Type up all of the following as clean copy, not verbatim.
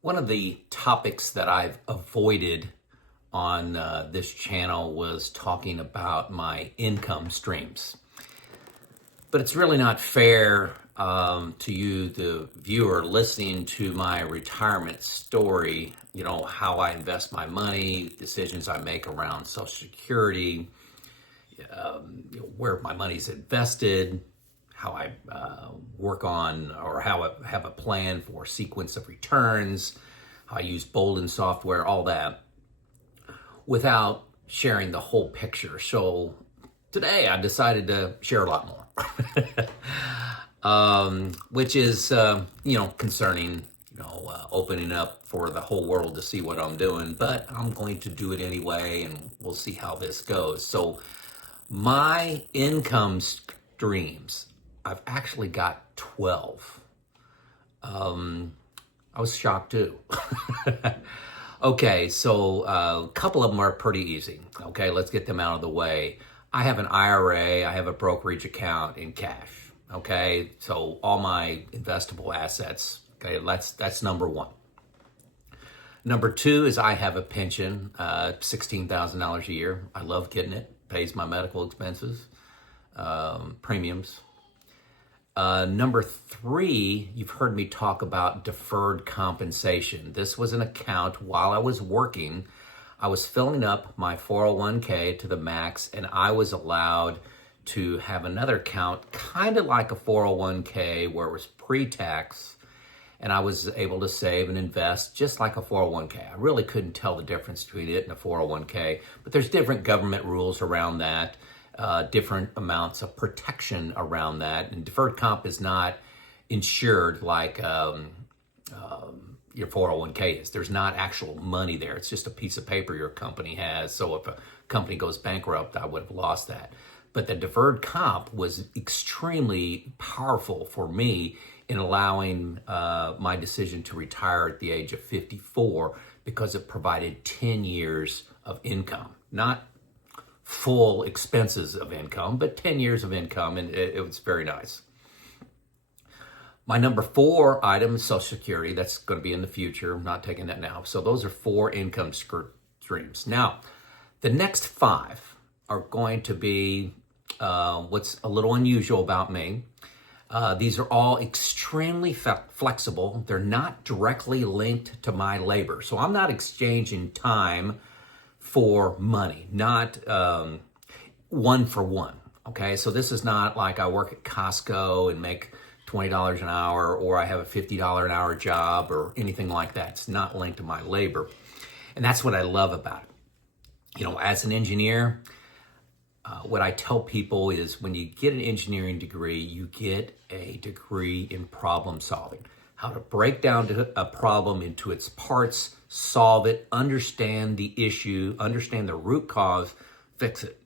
One of the topics that I've avoided on this channel was talking about my income streams. But it's really not fair to you, the viewer, listening to my retirement story, how I invest my money, decisions I make around Social Security, where my money's invested, how I work on or how I have a plan for sequence of returns, how I use Boldin software, all that, without sharing the whole picture. So today I decided to share a lot more, which is, concerning, opening up for the whole world to see what I'm doing, but I'm going to do it anyway, and we'll see how this goes. So my income streams, I've actually got 12. I was shocked too. Okay, so a couple of them are pretty easy. Okay, let's get them out of the way. I have an IRA, I have a brokerage account in cash. Okay, so all my investable assets. Okay, that's number one. Number two is I have a pension, $16,000 a year. I love getting it. Pays my medical expenses, premiums. Number three, you've heard me talk about deferred compensation. This was an account while I was working. I was filling up my 401k to the max, and I was allowed to have another account, kind of like a 401k, where it was pre-tax, and I was able to save and invest just like a 401k. I really couldn't tell the difference between it and a 401k, but there's different government rules around that. Different amounts of protection around that. And deferred comp is not insured like your 401k is. There's not actual money there. It's just a piece of paper your company has. So if a company goes bankrupt, I would have lost that. But the deferred comp was extremely powerful for me in allowing my decision to retire at the age of 54 because it provided 10 years of income. Not full expenses of income, but 10 years of income, and it was very nice. My number four item is Social Security. That's going to be in the future. I'm not taking that now. So those are four income streams. Now, the next five are going to be what's a little unusual about me. These are all extremely flexible. They're not directly linked to my labor. So I'm not exchanging time for money, not one for one. Okay, so this is not like I work at Costco and make $20 an hour, or I have a $50 an hour job or anything like that. It's not linked to my labor. And that's what I love about it. As an engineer, what I tell people is when you get an engineering degree, you get a degree in problem solving. How to break down a problem into its parts, solve it, understand the issue, understand the root cause, fix it.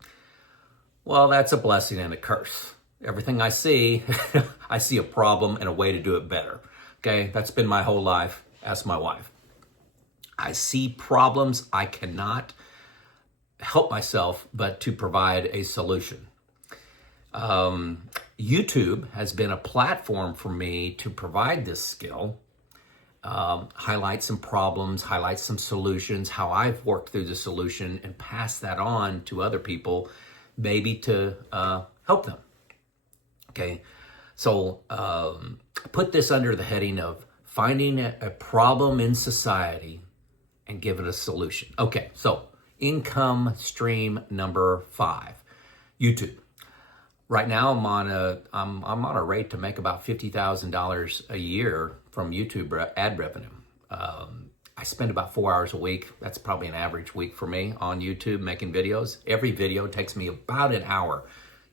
Well, that's a blessing and a curse. Everything I see, I see a problem and a way to do it better. Okay, that's been my whole life. Ask my wife. I see problems. I cannot help myself but to provide a solution. YouTube has been a platform for me to provide this skill, highlight some problems, highlight some solutions, how I've worked through the solution, and pass that on to other people, maybe to help them. Okay, so put this under the heading of finding a problem in society and give it a solution. Okay, so income stream number five, YouTube. Right now, I'm on a rate to make about $50,000 a year from YouTube ad revenue. I spend about 4 hours a week. That's probably an average week for me on YouTube making videos. Every video takes me about an hour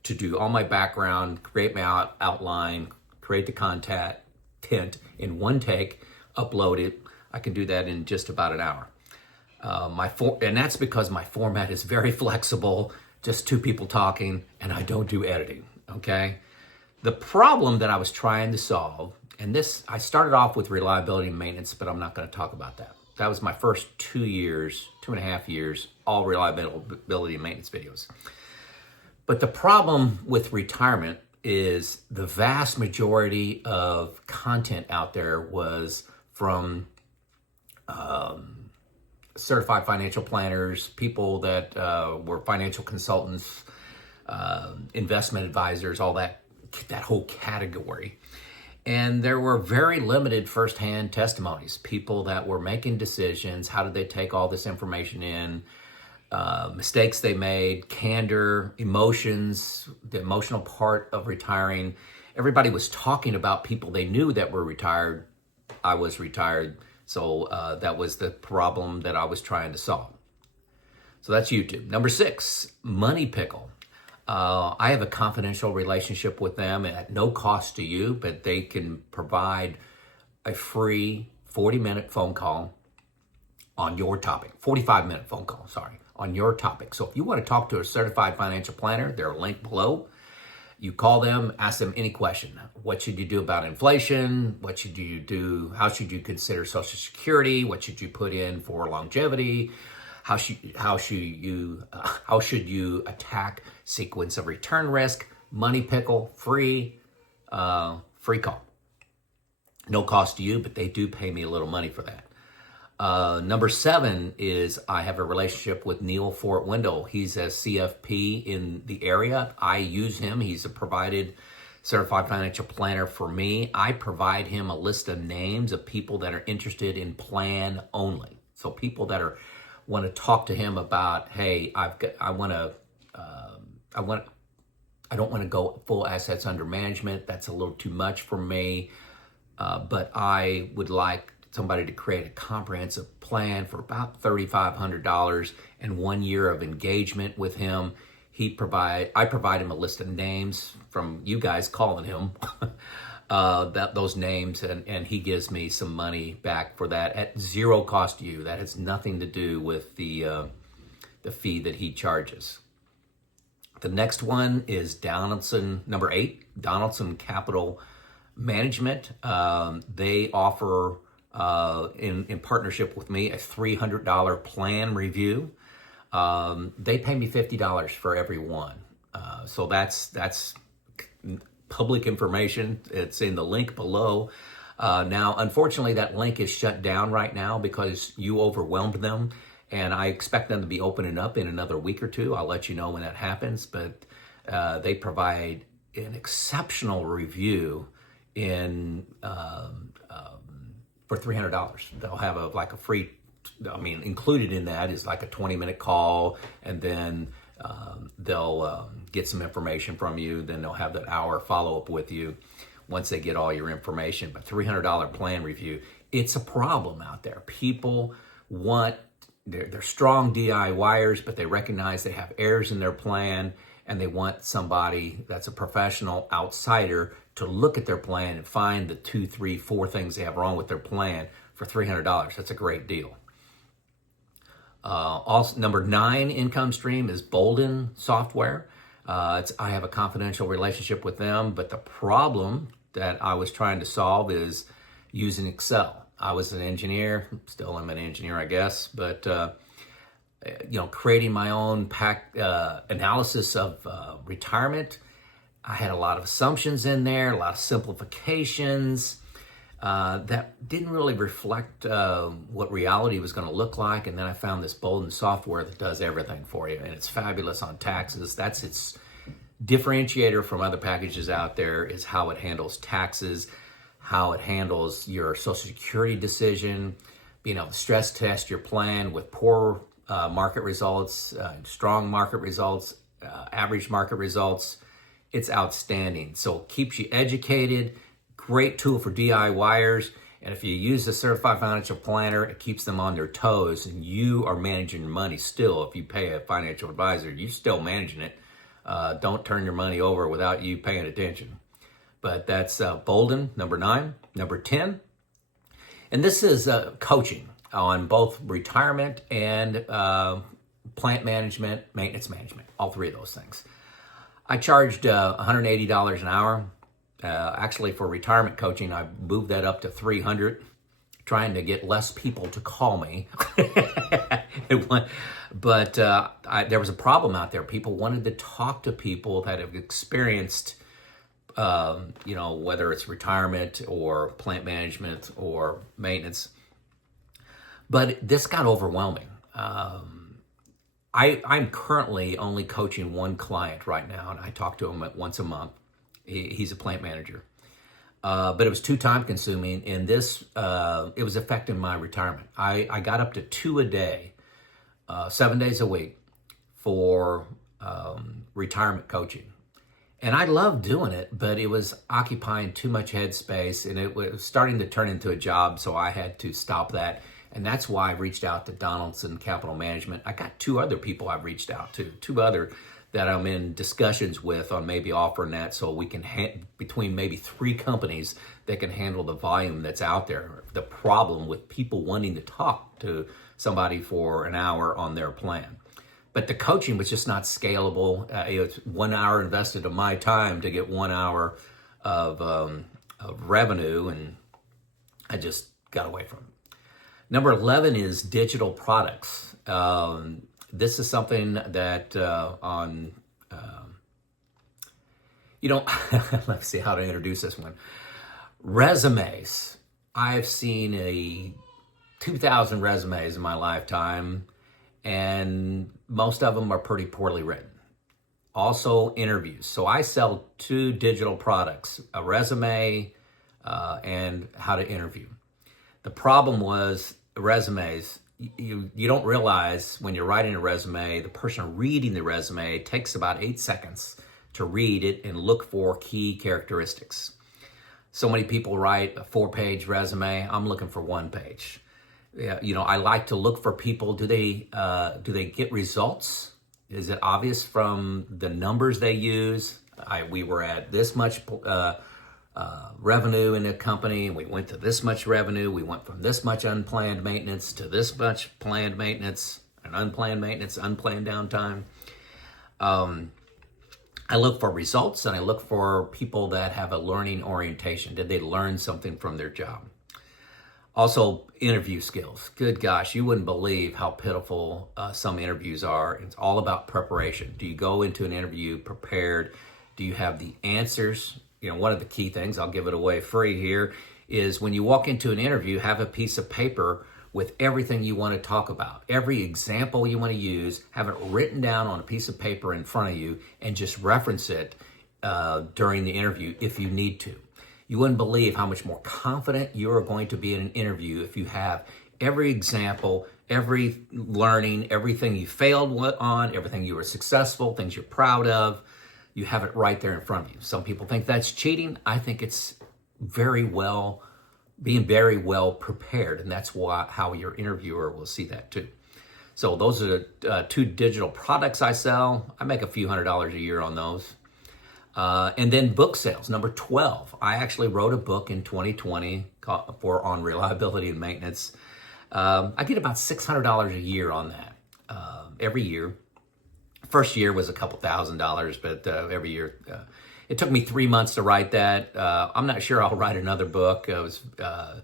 to do all my background, create my outline, create the content in one take, upload it. I can do that in just about an hour. And that's because my format is very flexible. Just two people talking, and I don't do editing, okay? The problem that I was trying to solve, and this, I started off with reliability and maintenance, but I'm not gonna talk about that. That was my first 2 years, 2.5 years, all reliability and maintenance videos. But the problem with retirement is the vast majority of content out there was from certified financial planners, people that were financial consultants, investment advisors, all that whole category. And there were very limited firsthand testimonies, people that were making decisions. How did they take all this information in? Mistakes they made, candor, emotions, the emotional part of retiring. Everybody was talking about people they knew that were retired. I was retired, so that was the problem that I was trying to solve. So that's YouTube. Number 6, Money Pickle. I have a confidential relationship with them at no cost to you, but they can provide a free 40-minute phone call on your topic. 45-minute phone call, on your topic. So if you want to talk to a certified financial planner, there's a link below. You call them, ask them any question. What should you do about inflation? What should you do? How should you consider Social Security? What should you put in for longevity? How should you attack sequence of return risk? Money Pickle, free call. No cost to you, but they do pay me a little money for that. Number 7 is I have a relationship with Neil Fort Wendell. He's a CFP in the area. I use him. He's a provided certified financial planner for me. I provide him a list of names of people that are interested in plan only. So people that want to talk to him about, hey, I don't want to go full assets under management. That's a little too much for me. But I would like somebody to create a comprehensive plan for about $3,500 and 1 year of engagement with him. I provide him a list of names from you guys calling him, those names, and he gives me some money back for that at zero cost to you. That has nothing to do with the fee that he charges. The next one is Donaldson, number 8, Donaldson Capital Management. They offer, in partnership with me, a $300 plan review. They pay me $50 for every one. So that's public information. It's in the link below. Now, unfortunately, that link is shut down right now because you overwhelmed them, and I expect them to be opening up in another week or two. I'll let you know when that happens, but they provide an exceptional review for $300. They'll have a free, included in that is like a 20-minute call, and then they'll get some information from you. Then they'll have that hour follow-up with you once they get all your information. But $300 plan review, it's a problem out there. People they're strong DIYers, but they recognize they have errors in their plan, and they want somebody that's a professional outsider to look at their plan and find the 2, 3, 4 things they have wrong with their plan for $300. That's a great deal. Also, number 9 income stream is Boldin software. I have a confidential relationship with them, but the problem that I was trying to solve is using Excel. I was an engineer, still am an engineer, I guess, but creating my own analysis of retirement. I had a lot of assumptions in there, a lot of simplifications that didn't really reflect what reality was going to look like. And then I found this Boldin software that does everything for you, and it's fabulous on taxes. That's its differentiator from other packages out there, is how it handles taxes, how it handles your Social Security decision, stress test your plan with poor market results, strong market results, average market results. It's outstanding. So it keeps you educated, great tool for DIYers. And if you use a certified financial planner, it keeps them on their toes, and you are managing your money still. If you pay a financial advisor, you're still managing it. Don't turn your money over without you paying attention. But that's Boldin, number 9. Number 10, and this is coaching on both retirement and plant management, maintenance management, all 3 of those things. I charged $180 an hour. Actually, for retirement coaching, I moved that up to $300, trying to get less people to call me. But there was a problem out there. People wanted to talk to people that have experienced, whether it's retirement or plant management or maintenance. But this got overwhelming. I'm currently only coaching one client right now, and I talk to him once a month. He's a plant manager. But it was too time consuming, and it was affecting my retirement. I got up to 2 a day, 7 days a week for retirement coaching. And I loved doing it, but it was occupying too much headspace, and it was starting to turn into a job, so I had to stop that. And that's why I reached out to Donaldson Capital Management. I got 2 other people I've reached out to, 2 other that I'm in discussions with on maybe offering that, so we can, between maybe 3 companies that can handle the volume that's out there. The problem with people wanting to talk to somebody for an hour on their plan. But the coaching was just not scalable. It was 1 hour invested of my time to get 1 hour of revenue, and I just got away from it. Number 11 is digital products. This is something that let's see how to introduce this one. Resumes. I've seen 2,000 resumes in my lifetime, and most of them are pretty poorly written. Also interviews. So I sell 2 digital products, a resume and how to interview. The problem was resumes. You don't realize when you're writing a resume, the person reading the resume takes about 8 seconds to read it and look for key characteristics. So many people write a 4-page resume. I'm looking for 1 page. I like to look for people. Do they get results? Is it obvious from the numbers they use? We were at this much revenue in the company, and we went to this much revenue. We went from this much unplanned maintenance to this much planned maintenance, and unplanned maintenance, unplanned downtime. I look for results, and I look for people that have a learning orientation. Did they learn something from their job? Also, interview skills. Good gosh, you wouldn't believe how pitiful some interviews are. It's all about preparation. Do you go into an interview prepared? Do you have the answers? One of the key things, I'll give it away free here, is when you walk into an interview, have a piece of paper with everything you want to talk about. Every example you want to use, have it written down on a piece of paper in front of you, and just reference it during the interview if you need to. You wouldn't believe how much more confident you are going to be in an interview if you have every example, every learning, everything you failed on, everything you were successful, things you're proud of. You have it right there in front of you. Some people think that's cheating. I think it's being very well prepared, and that's how your interviewer will see that too. So those are the 2 digital products I sell. I make a few $100s a year on those. And then book sales, number 12. I actually wrote a book in 2020 on reliability and maintenance. I get about $600 a year on that every year. First year was a couple $1,000s, but every year. It took me 3 months to write that. I'm not sure I'll write another book. I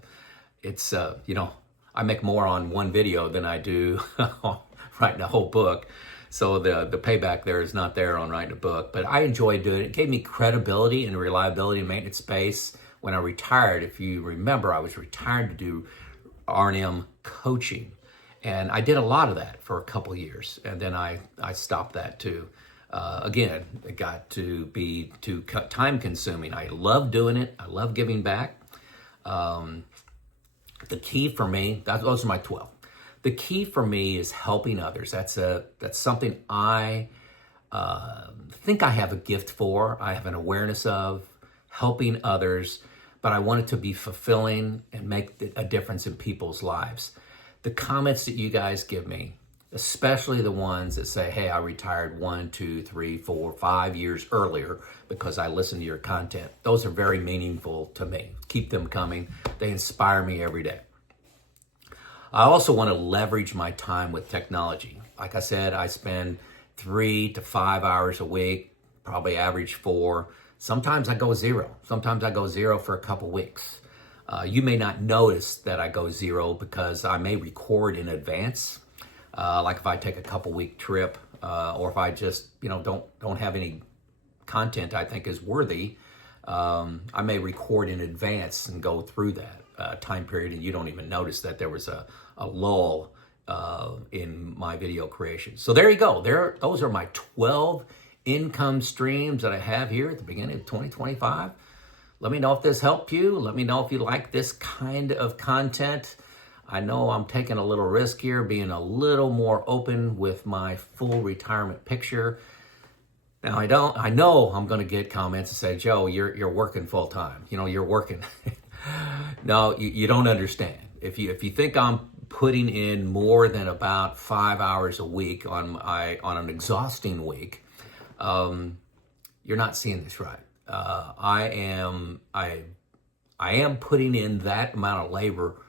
make more on one video than I do writing a whole book. So the payback there is not there on writing a book, but I enjoyed doing it. It gave me credibility in the reliability and maintenance space. When I retired, if you remember, I was retired to do R&M coaching. And I did a lot of that for a couple of years. And then I stopped that too. Again, it got to be too time consuming. I love doing it. I love giving back. The key for me, those are my 12. The key for me is helping others. That's something I think I have a gift for. I have an awareness of helping others, but I want it to be fulfilling and make a difference in people's lives. The comments that you guys give me, especially the ones that say, hey, I retired 1, 2, 3, 4, 5 years earlier because I listened to your content. Those are very meaningful to me. Keep them coming. They inspire me every day. I also want to leverage my time with technology. Like I said, I spend 3 to 5 hours a week, probably average 4. Sometimes I go 0. Sometimes I go 0 for a couple weeks. You may not notice that I go 0 because I may record in advance. Like if I take a couple week trip, or if I just don't have any content I think is worthy, I may record in advance and go through that. time period, and you don't even notice that there was a lull in my video creation. So there you go. Those are my 12 income streams that I have here at the beginning of 2025. Let me know if this helped you. Let me know if you like this kind of content. I know I'm taking a little risk here, being a little more open with my full retirement picture. Now, I know I'm going to get comments that say, Joe, you're working full time. You're working. No, you don't understand. If you think I'm putting in more than about 5 hours a week on an exhausting week, you're not seeing this right. I am putting in that amount of labor,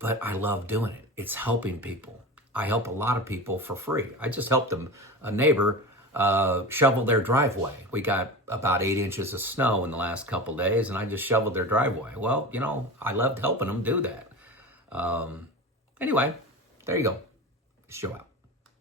but I love doing it. It's helping people. I help a lot of people for free. I just helped a neighbor shovel their driveway. We got about 8 inches of snow in the last couple days, and I just shoveled their driveway. Well, I loved helping them do that. Anyway, there you go. Show out.